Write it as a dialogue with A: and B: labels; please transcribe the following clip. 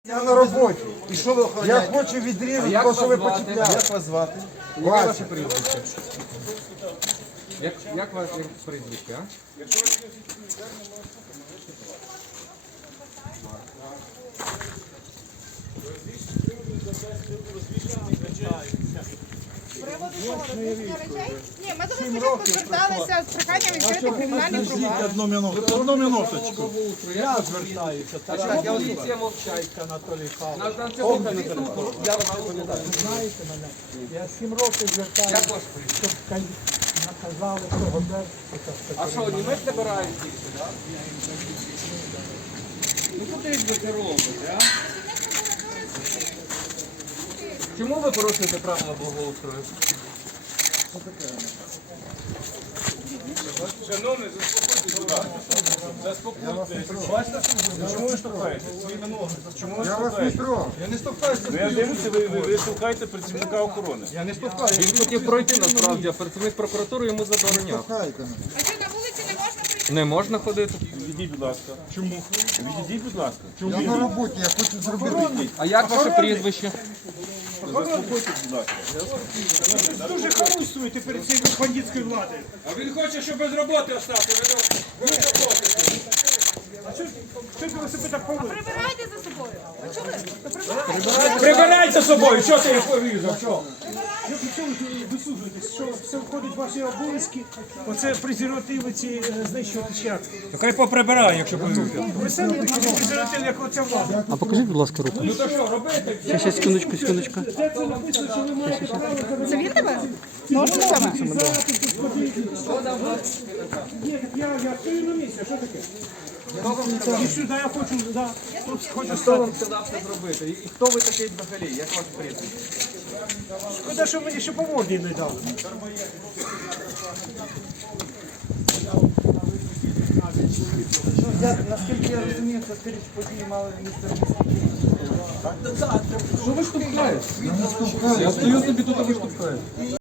A: Я на роботі.
B: І що ви
A: Я
B: охороняєте?
A: хочу відрізати,
C: як
A: то, що ви
C: вас звати?
A: почіпляли.
B: Як вас звати?
C: Яке ваше
A: Вася.
C: прізвище? Як ваше прізвище, а?
D: Приводу чого? Розвищення речей? Ні, ми до вас спочатку зверталися з проханням відкрити кримінальне провадження.
B: Одну минуточку.
C: Я звертаюся. А чому поліція мовчать?
E: Анатолій Павлович.
C: На цьому підступу. Я вас пам'ятаю.
E: Знаєте мене? Я 7 років звертаюся,
C: Як ваш прізвище?
E: щоб наказали того Беркута.
C: А що, німець забирають більше, так? Ну куди ж ви це робите, а? Чому ви порушуєте правила благоустрою?
F: Шановний, заспокойтесь. Бачите, чому ви штовхаєте? Своїми ногами. Чому ви
A: Я вас не
F: штовхаєте?
A: трогав.
B: Я не штовхаюся.
F: Ну, я дивлюся, ви штовхаєте працівника охорони.
B: Я не штовхаюся.
C: Він хотів пройти насправді, а працівник прокуратури йому забороняв.
A: Штовхайте мене.
D: А що на вулиці не можна прийти?
C: Не можна ходити.
F: Відійдіть, будь ласка. Чому? Відійдіть, будь ласка.
A: Я на роботі, я хочу зробити.
C: А як ваше прізвище?
F: Заспокойтесь, будь ласка.
G: Дуже хамуйствуєте перед цією бандитською владою.
F: А він хоче, щоб без роботи остався.
G: Що ви себе так поводите?
D: Прибирайте за собою. Ви чули?
G: Прибирай за собою, що ти їх порізав? Що? Чого ви висуджуєтесь? Що все входить в ваші обов'язки? Оце презервативи ці знищувати щатки.
F: Хай поприбирає, якщо
G: Ви самі презервативи, як оця влада.
H: А покажіть, будь ласка, руку.
F: Ну то що, робити?
H: Ще секундочку, секундочку.
G: Де це написано, що ви маєте право
D: Це він тебе? Ножницями?
G: Ні, я стою на місці, що таке? І сюди я хочу
C: Хто вам сказав це зробити? І хто ви такий взагалі? Як ваше прізвище?
G: Шкода, що мені ще по морді не дали.
A: Наскільки я розумію, це скоріше події мали місце в місті.
C: Що ви штовхаєте? Я стою собі тут, а ви штовхаєте.